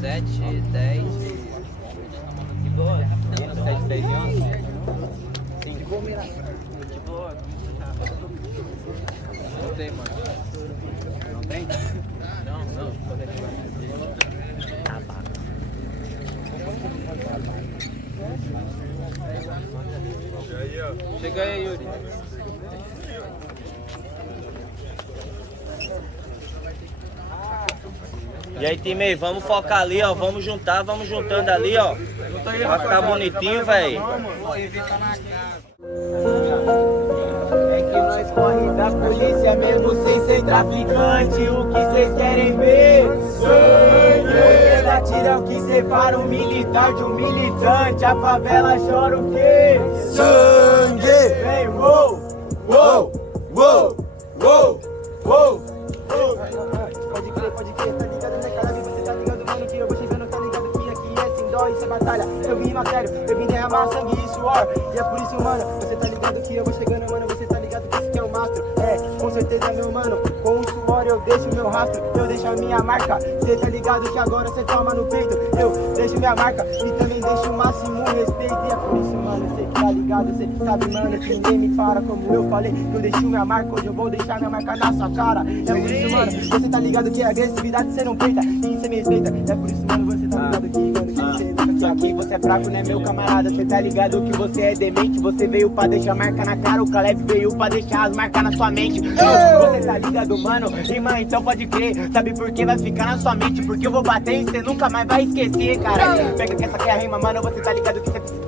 7, 10 de boa. 7, 10 e 11. Sim. De boa, mira. De boa. Não tem, mano. Não tem? Não. Ah, pá. Chega aí, Yuri. E aí, time, vamos focar ali, ó. Vamos juntar, vamos juntando ali, ó. Vai ficar bonitinho, velho. É que nós corre da polícia mesmo sem ser traficante. O que cês querem ver? Sangue! Porque da tira é o que separa um militar de um militante. A favela chora o quê? Sangue! Vem, uou! Uou! Uou! Uou! Uou! Pode crer, tá ligado, né, cara? Você tá ligado, mano, que eu vou chegando, tá ligado que aqui é sem dó, isso é batalha. Eu vim matéria, eu vim derramar sangue e suor. E é por isso, mano, você tá ligado que eu vou chegando, mano, você tá ligado que esse que é o mastro. É, com certeza, meu mano, com o suor eu deixo meu rastro, eu deixo a minha marca. Cê tá ligado que agora cê toma no peito, eu deixo minha marca e também deixo o máximo respeito. E é por isso, mano, cê tá ligado, cê sabe, mano, que ninguém me para. Como eu falei, que eu deixo minha marca, hoje eu vou deixar minha marca na sua cara. É por isso, mano, você tá ligado que a agressividade cê não peita e cê me respeita. É por isso, mano, você tá ligado que, mano, que cê nunca que aqui você é fraco, né, meu camarada? Cê tá ligado que você é demente, você veio pra deixar marca na cara, o Caleb veio pra deixar as marcas na sua mente. Você tá ligado, mano? Rima, então pode crer. Sabe por que vai ficar na sua mente? Porque eu vou bater e cê nunca mais vai esquecer, cara. Pega que essa aqui é a rima, mano. Você tá ligado que cê precisa.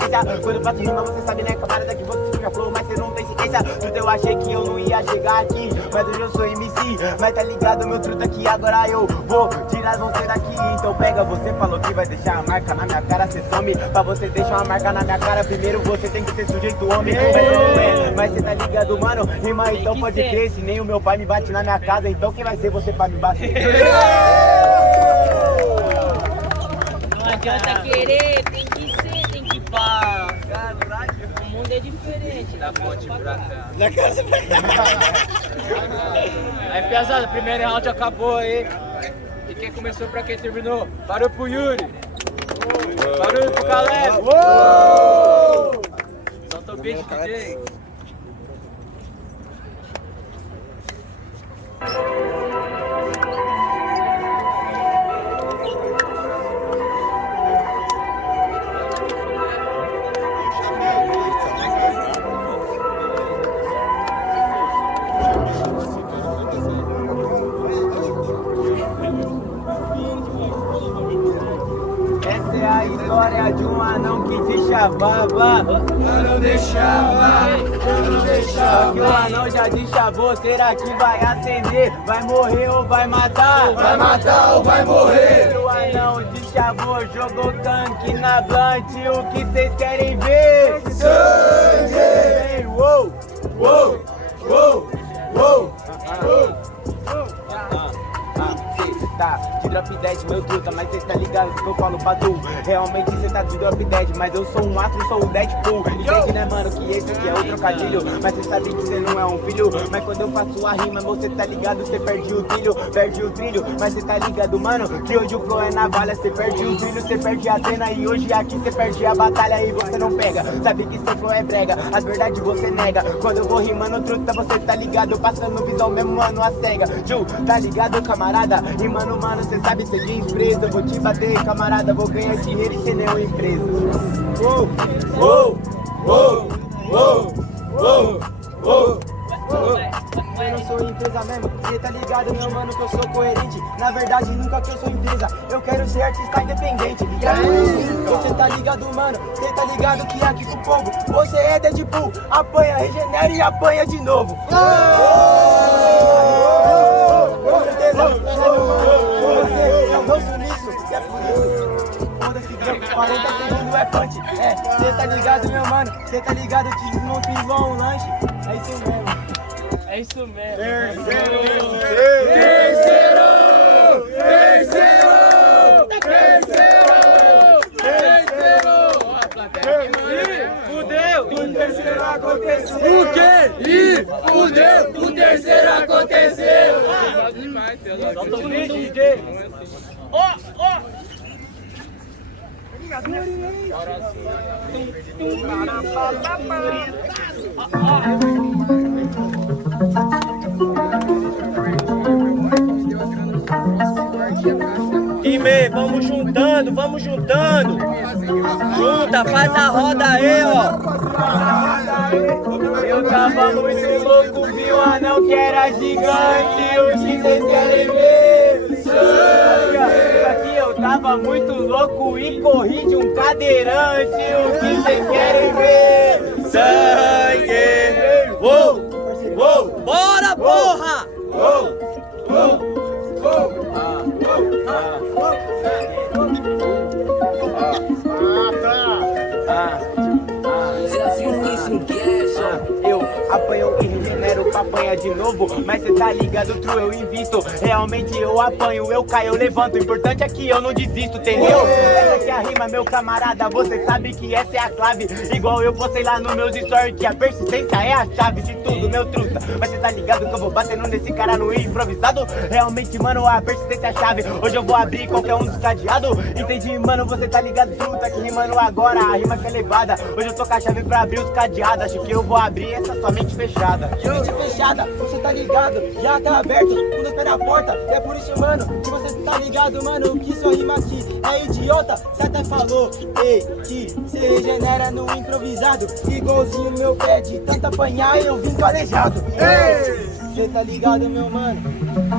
Quando eu faço rima, você sabe, né, camarada, que você fica flow, mas cê não tem ciência. Tudo eu achei que eu não ia chegar aqui, mas hoje eu sou MC. Mas tá ligado, meu truta, que agora eu vou tirar você daqui. Então pega, você falou que vai deixar a marca na minha cara, cê some. Pra você deixar uma marca na minha cara, primeiro você tem que ser sujeito homem. Mas cê tá ligado, mano? Rima, então pode crer. Se nem o meu pai me bate na minha casa, então quem vai ser você pra me bater? Não adianta querer, tem que ser, tem que pá. O mundo é diferente. Da ponte pra cá. Na casa pra cá. Aí, pesado, primeiro round acabou aí. E quem começou pra quem terminou? Parou pro Yuri. Parou pro Caleb. Solta o beat, DJ. Essa é a história de um anão que te chavava. Eu não deixava. Só que o anão já te chavou, será que vai acender? Vai morrer ou vai matar? Vai matar ou vai morrer? O anão te chavou, jogou tanque na blunt. O que cês querem ver? Sangue! Uou! Uou! Uou! Uou! Tá, de drop dead, meu truta, mas cê tá ligado que eu falo pra tu. Realmente cê tá de drop dead, mas eu sou um astro, sou o Deadpool. Entende, né, mano, que esse aqui é o trocadilho. Mas cê sabe que cê não é um filho. Mas quando eu faço a rima, você tá ligado, cê perde o trilho, perde o trilho. Mas cê tá ligado, mano, que hoje o flow é navalha. Cê perde o trilho, cê perde a cena. E hoje aqui cê perde a batalha e você não pega. Sabe que seu flow é brega, as verdades você nega. Quando eu vou rimando truta, você tá ligado, passando visão mesmo, mano, a cega. Ju, tá ligado, camarada? Rimando, mano, cê sabe, cê desprezo. Eu vou te bater, camarada, vou ganhar dinheiro e cê nem é uma empresa. Uou! Uou! Uou! Uou! Uou! Uou! Eu não sou empresa mesmo, cê tá ligado, meu mano, que eu sou coerente. Na verdade, nunca que eu sou empresa, eu quero ser artista independente. E é por isso, você tá ligado, mano, cê tá ligado que aqui com o povo, você é Deadpool, apanha, regenera e apanha de novo. Com certeza, você é o nosso nisso, é por isso. Foda-se, 40 segundos é punch, cê tá ligado, meu mano, cê tá ligado que não tem igual um lanche, é isso mesmo. É isso mesmo. Fudeu! O terceiro aconteceu! O quê? Fudeu! O terceiro aconteceu! Solta o beat, DJ. Ó! Time, vamos juntando, vamos juntando. Junta, faz a roda aí, ó. Eu tava muito louco, vi um anão que era gigante. O que vocês querem ver? Sangue! Aqui eu tava muito louco e corri de um cadeirante. O que vocês querem ver? Sangue! Uou! Uou! Bora, porra! Oh, oh, oh. Eu apanho e regenero pra apanhar de novo. Mas cê tá ligado, true, eu invisto. Realmente eu apanho, eu caio, eu levanto. O importante é que eu não desisto, entendeu? Essa aqui é a rima, meu camarada. Você sabe que essa é a clave. Igual eu postei lá no meus stories, que a persistência é a chave de tudo, meu truta. Mas cê tá ligado que eu vou batendo nesse cara no improvisado. Realmente, mano, a persistência é a chave. Hoje eu vou abrir qualquer um dos cadeados. Entendi, mano, você tá ligado, truta, que rimando agora, a rima que é levada. Hoje eu tô com a chave pra abrir os cadeados. Acho que eu vou abrir essa somente fechada. Mente fechada, você tá ligado, já tá aberto, quando espera a porta, é por isso, mano, que você tá ligado, mano, que sua rima aqui é idiota. Cê até falou, ei, que cê regenera no improvisado, igualzinho meu pé de tanto apanhar, eu vim calejado. Cê tá ligado, meu mano,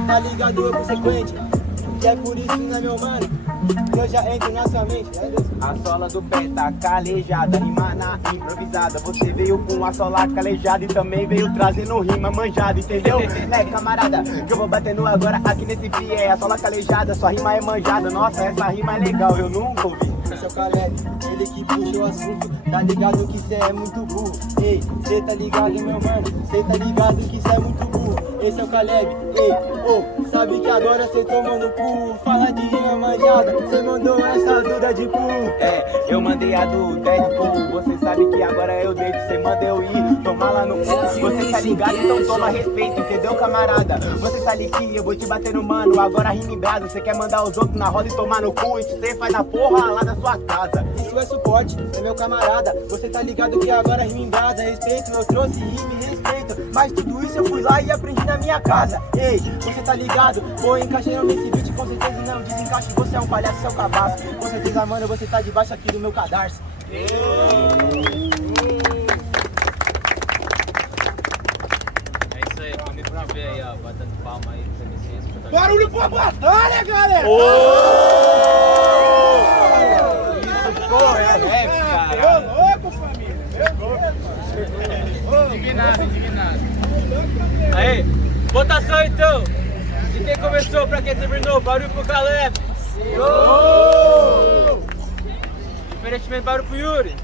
tá ligado, eu consequente, que é por isso, né, meu mano, que eu já entro na sua mente. A sola do pé tá calejada, rima na improvisada. Você veio com a sola calejada e também veio trazendo rima manjada, entendeu? Camarada, que eu vou batendo agora aqui nesse free. É a sola calejada, sua rima é manjada. Nossa, essa rima é legal, eu nunca ouvi. Esse é o Caleb, ele que puxa o assunto. Tá ligado que cê é muito burro. Ei, cê tá ligado, meu mano, cê tá ligado que cê é muito burro. Esse é o Caleb, ei, oh, sabe que agora cê tomou no cu. Fala de rima manjada, cê mandou essa do Deadpool. Eu mandei a do Deadpool. Você sabe que agora eu deito, cê manda eu ir tomar lá no cu. Você tá ligado, então toma respeito, entendeu, camarada? Você sabe que eu vou te bater no mano. Agora rima em brasa, você quer mandar os outros na roda e tomar no cu. Isso cê faz na porra lá da sua casa. Isso é suporte, é meu camarada. Você tá ligado que agora rima em brasa. Respeito, eu trouxe rima e respeito. Mas tudo isso eu fui lá e aprendi na minha casa. Ei, você tá ligado? Vou encaixando nesse beat, com certeza não desencaixe. Você é um palhaço, seu cabaço. Com certeza, mano, você tá debaixo aqui do meu cadarço. É isso aí, quando eu tiver aí, ó, batendo palma aí, pra vocês. Barulho pra batalha, galera! Isso, porra, é rap, cara. Ô louco, família! Indignado, indignado. Aí, votação então. De quem começou pra quem terminou? Barulho pro Caleb. Diferentemente, barulho pro Yuri.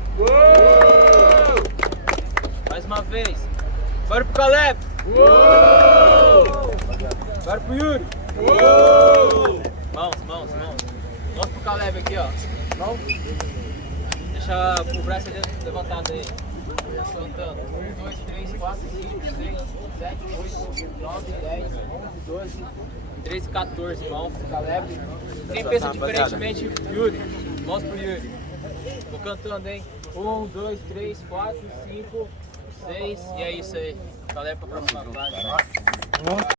Mais uma vez. Barulho pro Caleb. Barulho pro Yuri. Mãos. Mãos pro Caleb aqui, ó. Deixa o braço levantado aí. Contando. 1, 2, 3, 4, 5, 6, 7, 8, 9, 10, 11, 12, 13, 14. Mãos pro Caleb. Quem pensa diferentemente, Yuri. Mãos pro Yuri. Vou cantando, hein? 1, 2, 3, 4, 5, 6. E é isso aí. Caleb pra próxima fase.